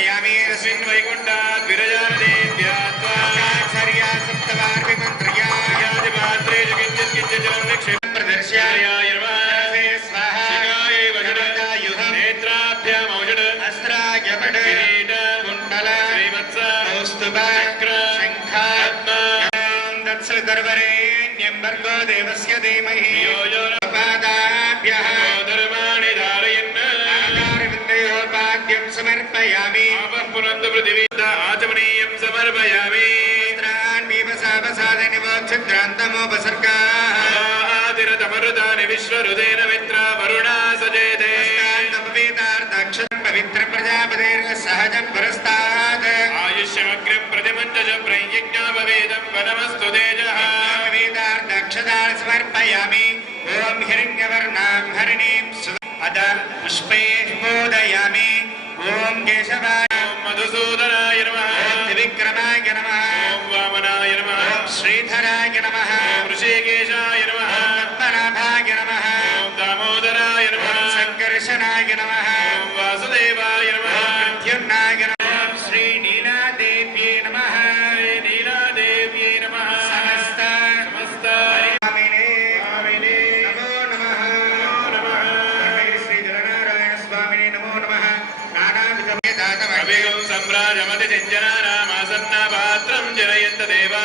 समर्पयामि तस्मिन् वैकुण्ठात् विरजानदेव्यात्वाचार्या सप्तवार्पि मन्त्रया यादिपात्रेषु किञ्चित् किञ्चित् जलं निक्षेप्य प्रदर्शयाय नमः स्वाहा शिखायै वषडायुधं नेत्राभ्याम् औषध अस्त्राय वड किरीट कुण्डल श्रीवत्स कौस्तुभ चक्र शङ्ख तत्सवितुर्वरेण्यं भर्गो देवस्य धीमहि यो यो न पादाभ्यः धर्माणि धारयन् आकारविन्दयोपाद्यं समर्पयामि आपः पुनन्द पृथिवीत आचमनीयं समर्पयामि निवोक्षद्रान्तमोपसर्गाः आदिरतमरुतानि विश्वरुदेन मित्रा वरुणा सजेते पवित्र प्रजापतेर्सहजं पुरस्तात् आयुष्यमग्रं प्रतिमञ्च प्रयज्ञा भवेदं वनमस्तु तेजः वेदार्दक्षदान् समर्पयामि ॐ हिरण्यवर्णां हरिणीं अद पुष्पैः मोदयामि ॐ केशवाय ॐ मधुसूदनाय नमः ॐ त्रिविक्रमाय नमः ॐ वामनाय नमः ॐ श्रीधराय नमः ॐ ऋषिकेशाय नमः ॐ पद्मनाभाय नमः ॐ दामोदराय नमः ॐ सङ्कर्षणाय नमः ॐ वासुदेवाय नमः ॐ प्रद्युम्नाय नमः ॐ श्रीनीलादेव्यै नमः नीलादेव्यै नमः समस्त स्वामिने नमो नमः श्री जलनारायण स्वामिने नमो नमः अभिगं सम्राजमति चिञ्जनानामासन्ना पात्रं जनयन्त देवा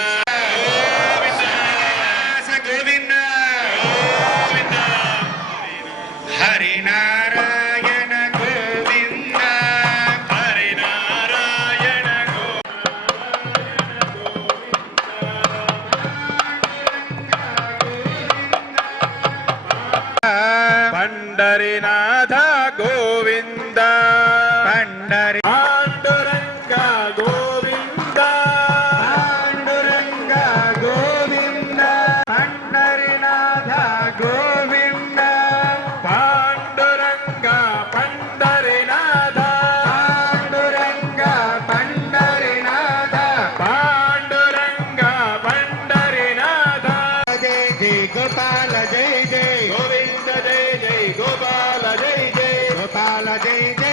गोविन्द हरिनारायण गोविन्द हरिनारायण पंडरीनाथ गोविंद पंडरी पांडुरंग गोविंद पांडुरंग गोविंद पंडरीनाथ गोविंद पांडुरंग पंडरीनाथ पांडुरंग पंडरीनाथ पांडुरंग पंडरीनाथ जय जय गोपाल जय जय गोविंद जय जय गोपाल जय जय गोपाल जय जय